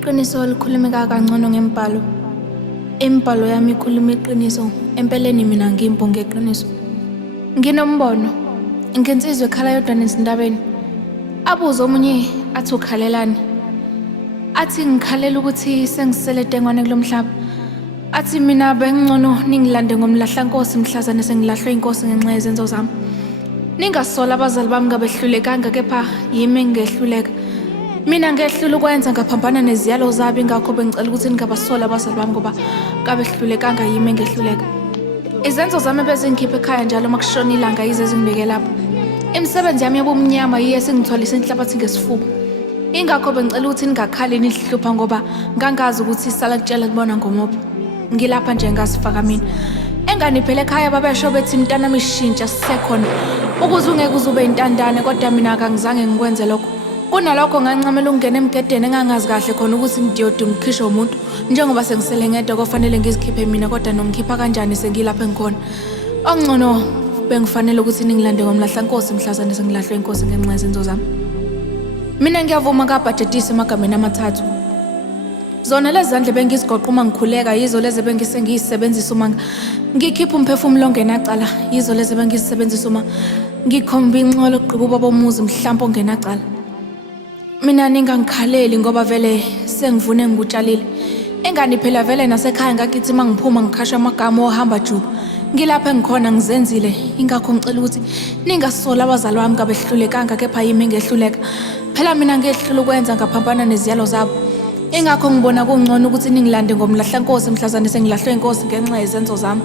Iqiniso likhulumeka kangcono ngembhalo. Imbhalo yami ikhuluma iqiniso. Empeleni mina ngiyimbongi yeqiniso. Nginombono. Ngensizwe ekhala yodwa nezindabeni. Abuze omunye athi ukhalelani. Athi ngikhalela ukuthi sengisele dengwane kulomhlaba. Athi mina bengcono ningilande ngoMlahlankosi mhlazane sengilahlwe inkosi ngenxa yezenzo zami. Ningasola abazali bami ngabehlulekanga kepha yimi engehluleka. Mina ngehlula ukwenza ngaphambana neziyalo zabo ingakho bengicela ukuthi ningabasola abazali bami ngoba ngabehlulekanga yimi engehluleka. Izenzo zami bezingikhipha ekhaya njalo makushona ilanga yize zingibeke lapho. Imisebenzi yami yobumnyama yiye sengithwalisa inhlabathi ngesifuba. Ingakho bengicela ukuthi ningakhali nihlupha ngoba ngangazi ukuthi isala kutshela kubona ngomobo. Ngilapha nje ngasifaka mina. Enganiphele ekhaya babesho bethi mntana mishintsha sisekhona ukuze ungeke uzube intandane kodwa mina akangizange ngikwenze lokho. Kunalokho ngancamela ukungena emgedeni engangazi kahle khona ukuthi ngidiyodwa ngikhishwe umuntu njengoba sengisele ngedwa kofanele ngizikhiphe mina kodwa nongikhipha kanjani sengilapha engikhona. Okungcono bengifanele ukuthi ningilande ngoMlahlankosi mhlazane sengilahlwe inkosi ngenxa yezenzo zami. Mina ngiyavuma ngabhadetisa emagameni amathathu. Zona lezi zandle bengizigoqa uma ngikhuleka yizo lezi bengisengiyisebenzisa uma ngikhipha umphefumulo ongenacala yizo lezi bengisebenzisa uma ngikhomba inxolo ogqiba ubaba omuzi mhlawumbe ongenacala. Mina ningangikhaleli ngoba vele sengivune ngikutshalile. Engani phela vele nasekhaya ngakithi mangiphuma ngikhasha amagama ohamba juba. Ngilapha engikhona ngizenzile ingakho ngicela ukuthi ningasola abazali bami ngabehlulekanga kepha yimi engehluleka. Phela mina ngehlula ukwenza ngaphambana neziyalo zabo. Ingakho ngibona kungcono ukuthi ningilande ngoMlahlankosi mhlazane sengilahlwe inkosi ngenxa yezenzo zami.